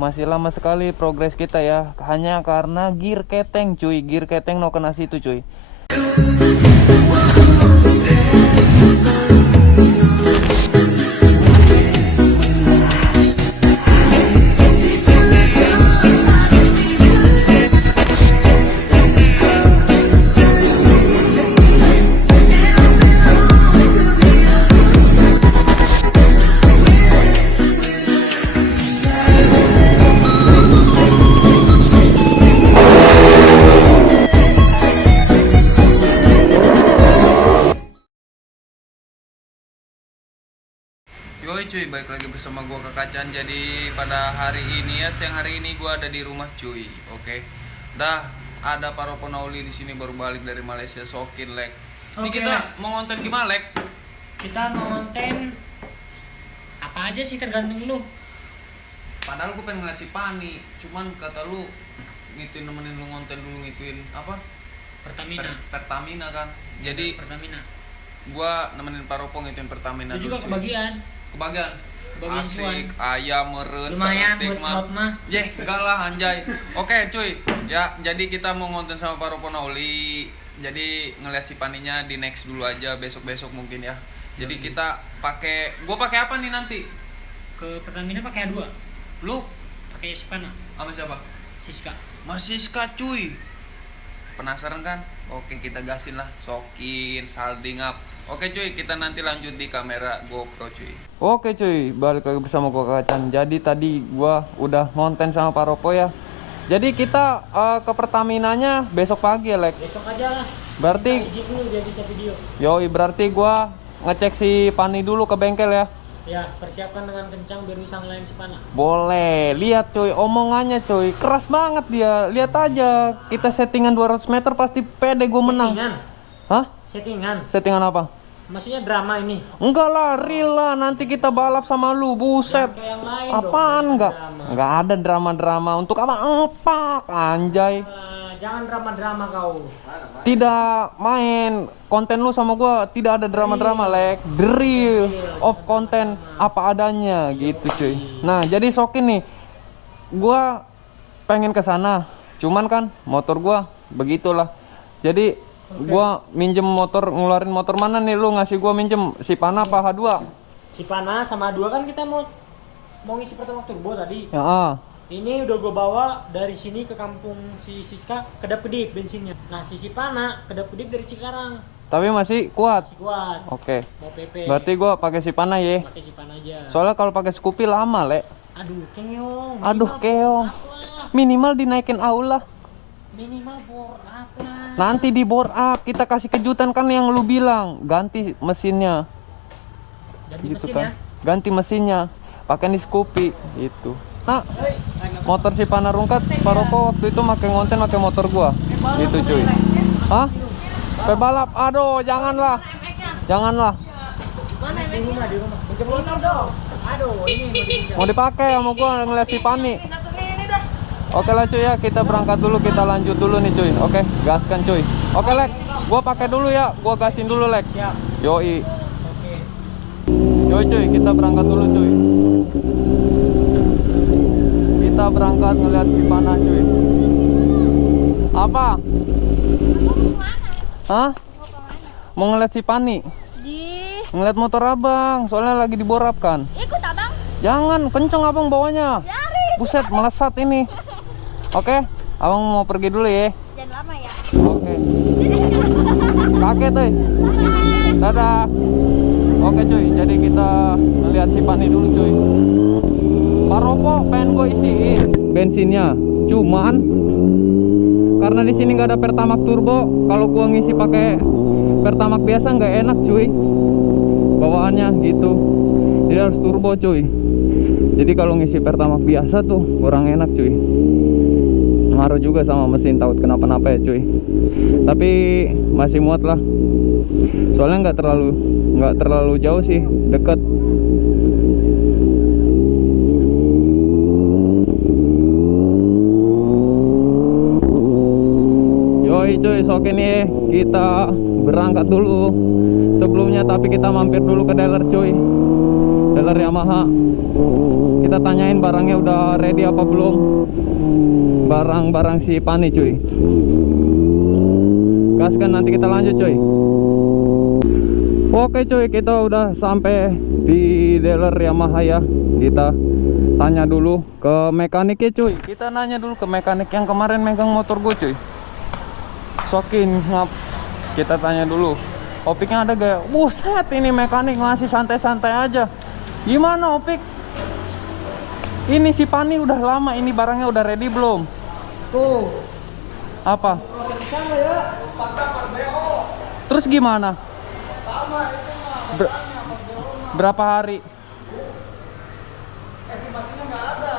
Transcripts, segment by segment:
masih lama sekali progres kita ya. Hanya karena gear keteng cuy, gear keteng no kena situ cuy. Yoi cuy, balik lagi bersama gua Kakacan. Jadi pada hari ini ya, siang hari ini gua ada di rumah cuy. Oke. Dah ada para penauli di sini baru balik dari Malaysia, sokin lek. Ini Oke, kita Lek. mau ngonten gimana lek? Kita mau konten apa aja sih, tergantung lu. Padahal gua pengen ngeliat si Pani, cuman kata lu ngituin, nemenin lu ngonten dulu, ngituin apa? Pertamina. Pertamina kan. Jadi Pertamina. gua nemenin Paropo ngituin Pertamina Lu juga dulu, cuy. kebagian. Kebagian Asik, ayam meren lumayan seretik buat slot mah. enggak lah anjay. Oke cuy ya, jadi kita mau ngonten sama para penauli. Jadi ngeliat si Paninya di next dulu aja, besok mungkin ya. Jadi kita gua pakai apa nih nanti? Ke Pertamina pakai A2. Lu Pakai Sipana. sama siapa? Siska. Masih Siska cuy. Penasaran kan? Oke, kita gasin lah, sokin, salding up. Oke cuy, kita nanti lanjut di kamera GoPro cuy. Oke cuy, balik lagi bersama gua Kacan. Jadi tadi gua udah ngonten sama Paropo ya. Jadi kita ke Pertaminanya besok pagi ya lek. Besok aja lah. Berarti Kita izin dulu dia bisa video. yoi, berarti gua ngecek si Pani dulu ke bengkel ya. Ya, persiapkan dengan kencang biar bisa ngelain Sipana. Boleh, lihat cuy omongannya cuy, keras banget dia. Lihat aja, kita settingan 200 meter pasti pede gua menang. Settingan. Hah? Settingan. Settingan apa? Maksudnya drama ini. Enggak lah, real lah. Nanti kita balap sama lu, buset. Kayak yang lain Apaan dong, enggak? drama. Enggak ada drama-drama. Untuk apa? Empak, anjay. Jangan drama-drama kau. Tidak main konten lu sama gua, tidak ada drama-drama, lek. The real of konten apa adanya gitu, cuy. Nah, jadi sokin nih. Gua pengen ke sana. Cuman kan motor gua begitulah. Jadi gua minjem motor, ngeluarin motor mana nih lu ngasih gua minjem? Sipana apa H2? Sipana sama A2 kan kita mau ngisi pertama turbo tadi. Ya, Ini udah gue bawa dari sini ke kampung si Siska, kedap-kedip bensinnya. Nah, si Sipana kedap-kedip dari Cikarang. tapi masih kuat. Masih kuat. Oke. Mau PP. Berarti gua pakai Sipana ya. Pakai Sipana aja. Soalnya kalau pakai Scoopy lama, lek. Aduh, keong. Aduh, Minimal keong. bore up lah. Minimal dinaikin aula. Minimal bore up lah. Nanti di bore up kita kasih kejutan kan yang lu bilang, ganti mesinnya. Ganti Gitu mesin kan. ya. Ganti mesinnya. Pakai di Scoopy gitu. Nah, motor Sipana Rungkat, Paropo waktu itu pakai ngonten pakai motor gua. Gitu cuy. Hah? Pebalap. Aduh, janganlah. Janganlah. Di rumah. Pinjam motor dong. Aduh, ini Mau dipakai sama gua ngeliat si Pani. Oke lah cuy ya, kita berangkat dulu, kita lanjut dulu nih cuy. Oke, gaskan cuy. Oke lek, gua pakai dulu ya, gua gasin dulu lek. Siap. Yoi. Oke. Yoi cuy, kita berangkat dulu cuy. Kita berangkat ngeliat si Pana cuy. Apa? Hah? Mau ngeliat si Pani? Di Ngeliat motor abang, soalnya lagi diborap kan. ikut abang. Jangan, kenceng abang bawanya. Biarin. Buset, melesat ini. Oke, abang mau pergi dulu ya. Jangan lama ya. Oke. Kakek tuh. Dadah. Oke cuy, jadi kita ngeliat si Pani dulu cuy. Paropo pengen gue isiin bensinnya, cuman karena di sini nggak ada Pertamax turbo. Kalau gua ngisi pakai Pertamax biasa nggak enak cuy, bawaannya gitu. Jadi harus turbo cuy. Jadi kalau ngisi Pertamax biasa tuh kurang enak cuy. Ngaruh juga sama mesin, takut kenapa-napa ya cuy. Tapi masih muat lah. Soalnya nggak terlalu jauh sih, deket. Yoi cuy, sok ini kita berangkat dulu. Sebelumnya tapi kita mampir dulu ke dealer cuy, dealer Yamaha. Kita tanyain barangnya udah ready apa belum. Barang-barang si Pani cuy. Gaskan, nanti kita lanjut cuy. Oke cuy, kita udah sampai di dealer Yamaha ya. Kita tanya dulu ke mekaniknya cuy. Kita nanya dulu ke mekanik yang kemarin megang motor gue cuy. Sokin ngap. Kita tanya dulu, opiknya ada gak? Buset, ini mekanik ngasih santai-santai aja. Gimana opik? Ini si Pani udah lama, ini barangnya udah ready belum? Tuh. Apa? Sana ya, patah BO. Terus gimana? Sama itu mah. Berapa hari? Estimasinya nggak ada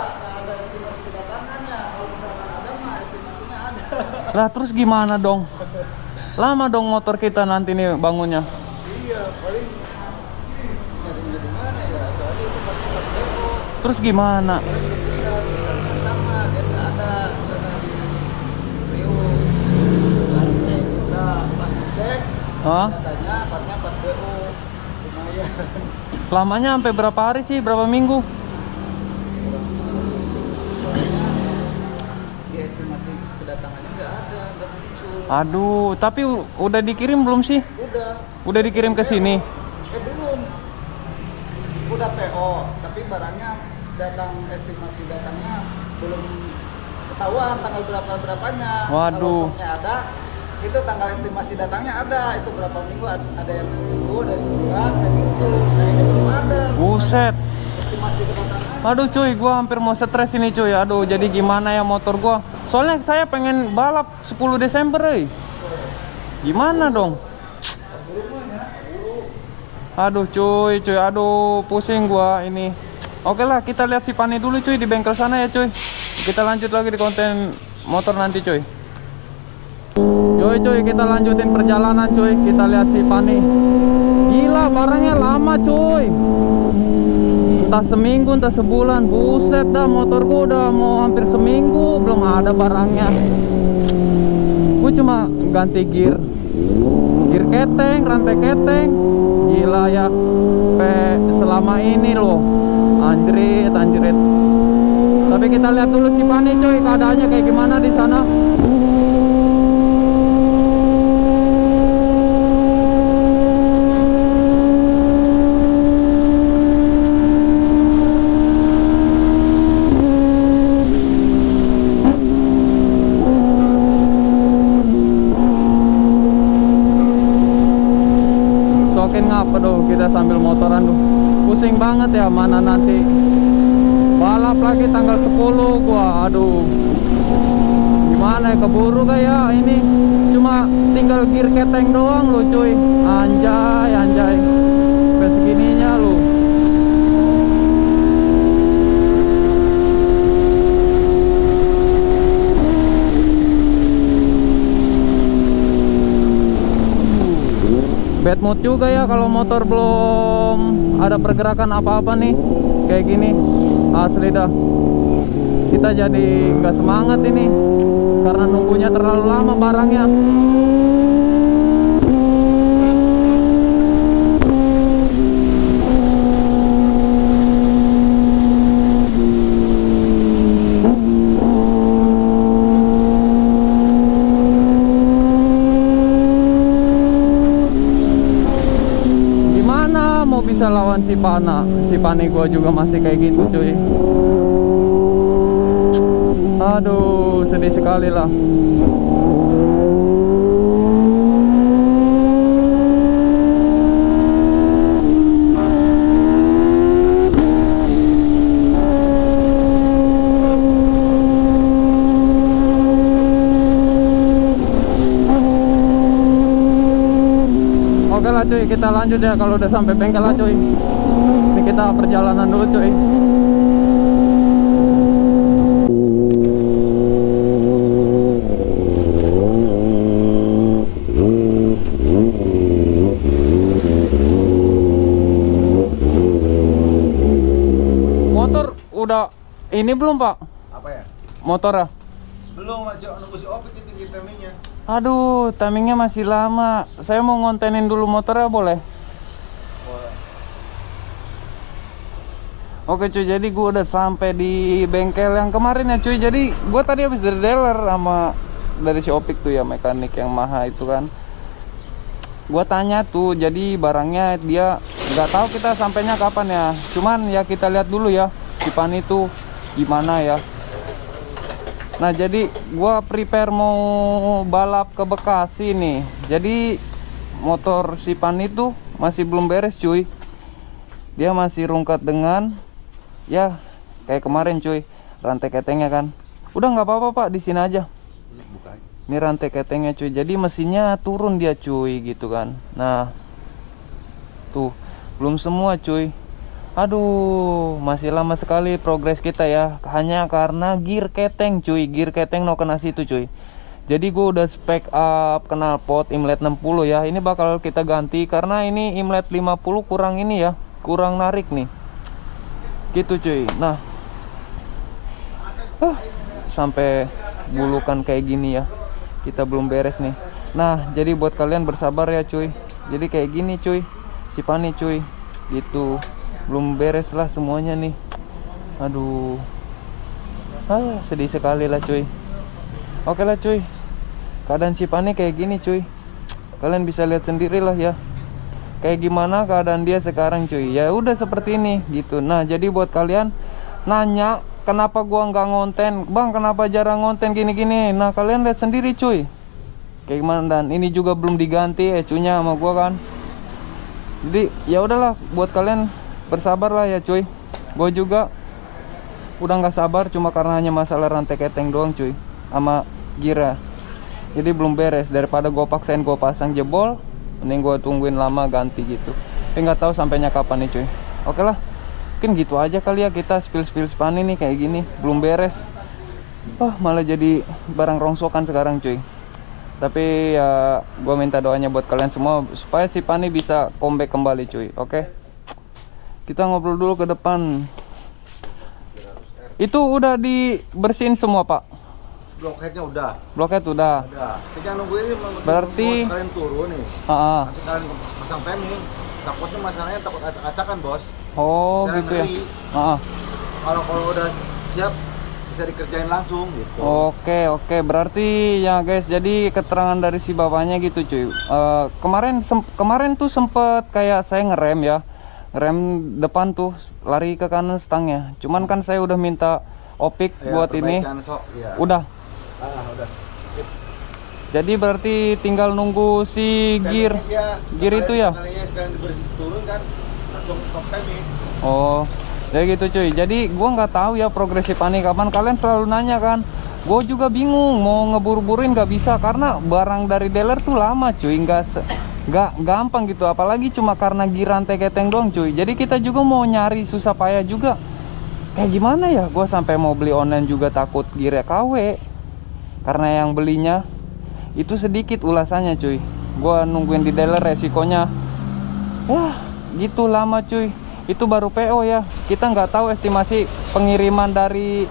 estimasi kedatangannya. Kalau misalkan ada mah estimasinya ada. Lah terus gimana dong? Lama dong motor kita nanti nih bangunnya. Iya, paling gimana ya? Soalnya itu patah BO. Terus gimana? Misalnya sama, dia nggak ada sana di Rio. Udah pas dicek, Hah? katanya partnya 4 BO. Lumayan. Lamanya sampai berapa hari sih? Berapa minggu? Di estimasi kedatangannya nggak muncul. Aduh, tapi udah dikirim belum sih? Udah dikirim ke sini. Belum. Udah PO, tapi barangnya estimasi datangnya belum ketahuan tanggal berapanya. Waduh. Kalau stoknya ada, itu tanggal estimasi datangnya ada. Itu berapa minggu, ada yang seminggu, ada sebulan, kayak gitu. Nah ini belum ada. Buset. Estimasi kedatangan. Aduh cuy, gua hampir mau stres ini cuy. Aduh, jadi gimana ya motor gua? Soalnya saya pengen balap 10 Desember Gimana dong? Aduh cuy, aduh pusing gua ini. Oke lah, kita lihat si Pani dulu cuy di bengkel sana ya cuy. Kita lanjut lagi di konten motor nanti cuy. Cuy, kita lanjutin perjalanan cuy. Kita lihat si Pani. Gila, barangnya lama cuy. Entah seminggu, entah sebulan. Buset dah, motor gua udah mau hampir seminggu belum ada barangnya. Gue cuma ganti gear keteng, rantai keteng. Gila ya, selama ini loh anjrit. Tapi kita lihat dulu si Pani coy, keadaannya kayak gimana di sana. Ngapa dong kita sambil motoran tuh. Pusing banget ya, mana nanti balap lagi tanggal 10 gua. Aduh. Gimana ya, keburu kayak ini. Cuma tinggal gear keteng doang lo cuy. Anjay. Sampai segininya lo. Bad mood juga ya kalau motor belum ada pergerakan apa-apa nih kayak gini. Asli dah, kita jadi nggak semangat ini karena nunggunya terlalu lama barangnya. Bisa lawan si Pani gua juga masih kayak gitu cuy. Aduh, sedih sekali lah. Oke lah cuy, kita lanjut ya kalau udah sampai bengkel lah cuy. Ini kita perjalanan dulu cuy. Motor udah ini belum pak? Apa ya? Motor ya? Belum, masih nunggu si Opik itu timingnya. Aduh, timingnya masih lama. Saya mau ngontenin dulu motornya boleh? Boleh. Oke cuy, jadi gue udah sampai di bengkel yang kemarin ya cuy. Jadi gue tadi habis dari dealer sama dari si Opik tuh ya, mekanik yang Maha itu kan. Gue tanya tuh, jadi barangnya dia nggak tahu kita sampainya kapan ya. Cuman ya kita lihat dulu ya si Pani tuh gimana ya. Nah jadi gue prepare mau balap ke Bekasi nih. Jadi motor si Pani tuh masih belum beres cuy. Dia masih rungkat dengan ya kayak kemarin cuy, rantai ketengnya kan. Udah nggak apa-apa Pak, di sini aja. Ini rantai ketengnya cuy. Jadi mesinnya turun dia cuy gitu kan. Nah tuh belum semua cuy. Aduh, masih lama sekali progres kita ya. Hanya karena gear keteng cuy. Gear keteng no kena situ cuy. Jadi gue udah spek up knalpot inlet 60 ya. Ini bakal kita ganti karena ini inlet 50 kurang ini ya, kurang narik nih gitu cuy. Nah sampai bulukan kayak gini ya, kita belum beres nih. Nah jadi buat kalian bersabar ya cuy. Jadi kayak gini cuy si Pani cuy gitu, belum beres lah semuanya nih. Aduh, sedih sekali lah cuy. Oke lah cuy, keadaan si Pani kayak gini cuy. Kalian bisa lihat sendiri lah ya kayak gimana keadaan dia sekarang cuy. Ya udah seperti ini gitu. Nah jadi buat kalian nanya kenapa gua nggak ngonten bang, kenapa jarang ngonten gini-gini. Nah kalian lihat sendiri cuy kayak gimana. Dan ini juga belum diganti ecunya sama gua kan. Jadi ya udahlah, buat kalian bersabar lah ya cuy. Gua juga udah nggak sabar, cuma karena hanya masalah rantai keteng doang cuy sama gira. Jadi belum beres, daripada gua paksain gua pasang jebol, mending gue tungguin lama ganti gitu. Tapi nggak tahu sampainya kapan nih cuy. Oke lah, mungkin gitu aja kali ya kita spill Pani nih kayak gini belum beres. Malah jadi barang rongsokan sekarang cuy. Tapi ya gue minta doanya buat kalian semua supaya si Pani bisa comeback kembali cuy. Oke, kita ngobrol dulu ke depan. Itu udah dibersihin semua Pak? Blockheadnya udah. Blockhead udah. Kita nunggu ini Berarti kalian turun nih. Nanti kalian pasang pemi. Takutnya masalahnya takut acak-acakan bos. Oh saya gitu ngeri. Ya. Kalau udah siap bisa dikerjain langsung gitu. Oke, berarti ya guys, jadi keterangan dari si bapaknya gitu cuy. Kemarin tuh sempet kayak saya ngerem ya, ngerem depan tuh lari ke kanan stangnya. Cuman kan saya udah minta Opik ya, buat ini ya. Udah. Udah. Jadi berarti tinggal nunggu si gear itu ya. Turun kan langsung ke pemi. Oh, ya gitu cuy. Jadi gua nggak tahu ya progresi Pani kapan. Kalian selalu nanya kan. Gue juga bingung mau ngeburu-buruin nggak bisa karena barang dari dealer tuh lama cuy. Nggak gampang gitu. Apalagi cuma karena gear rantai keteng doang cuy. Jadi kita juga mau nyari susah payah juga. Kayak gimana ya? Gue sampai mau beli online juga takut gearnya KW. Karena yang belinya itu sedikit ulasannya cuy. Gue nungguin di dealer resikonya ya gitu lama cuy. Itu baru PO ya. Kita nggak tahu estimasi pengiriman dari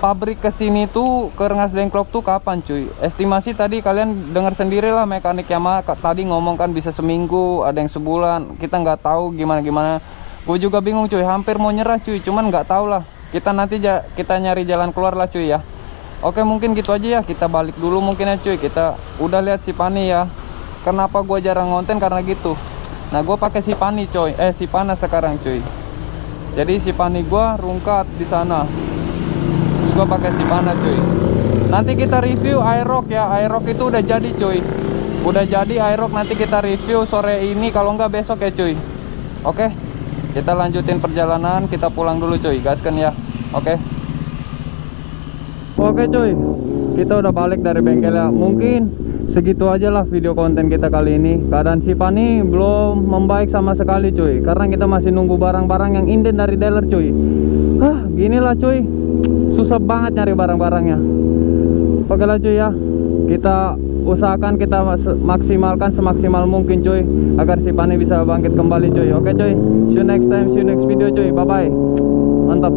pabrik ke sini tuh ke Rengas Dengklok tuh kapan cuy. Estimasi tadi kalian dengar sendiri lah, mekanik Yamaha tadi ngomong kan bisa seminggu, ada yang sebulan. Kita nggak tahu gimana. Gue juga bingung cuy, hampir mau nyerah cuy. Cuman nggak tahu lah. Kita nanti kita nyari jalan keluar lah cuy ya. Oke mungkin gitu aja ya, kita balik dulu mungkin ya cuy. Kita udah lihat si Pani ya. Kenapa gue jarang ngonten karena gitu. Nah gue pakai si Pani coy, si Pana sekarang cuy. Jadi si Pani gue rungkat di sana. Terus gue pakai si Pana cuy. Nanti kita review Aerox ya. Aerox itu udah jadi cuy. Udah jadi Aerox, nanti kita review sore ini kalau nggak besok ya cuy. Oke, kita lanjutin perjalanan, kita pulang dulu cuy. Gaskan ya. Oke. Oke cuy, kita udah balik dari bengkel ya. Mungkin segitu aja lah video konten kita kali ini. Keadaan si Pani belum membaik sama sekali cuy, karena kita masih nunggu barang-barang yang inden dari dealer cuy. Gini lah cuy, susah banget nyari barang-barangnya. Oke lah cuy ya, kita usahakan kita maksimalkan semaksimal mungkin cuy, agar si Pani bisa bangkit kembali cuy. Oke cuy, see you next time, see you next video cuy. Bye bye, mantap.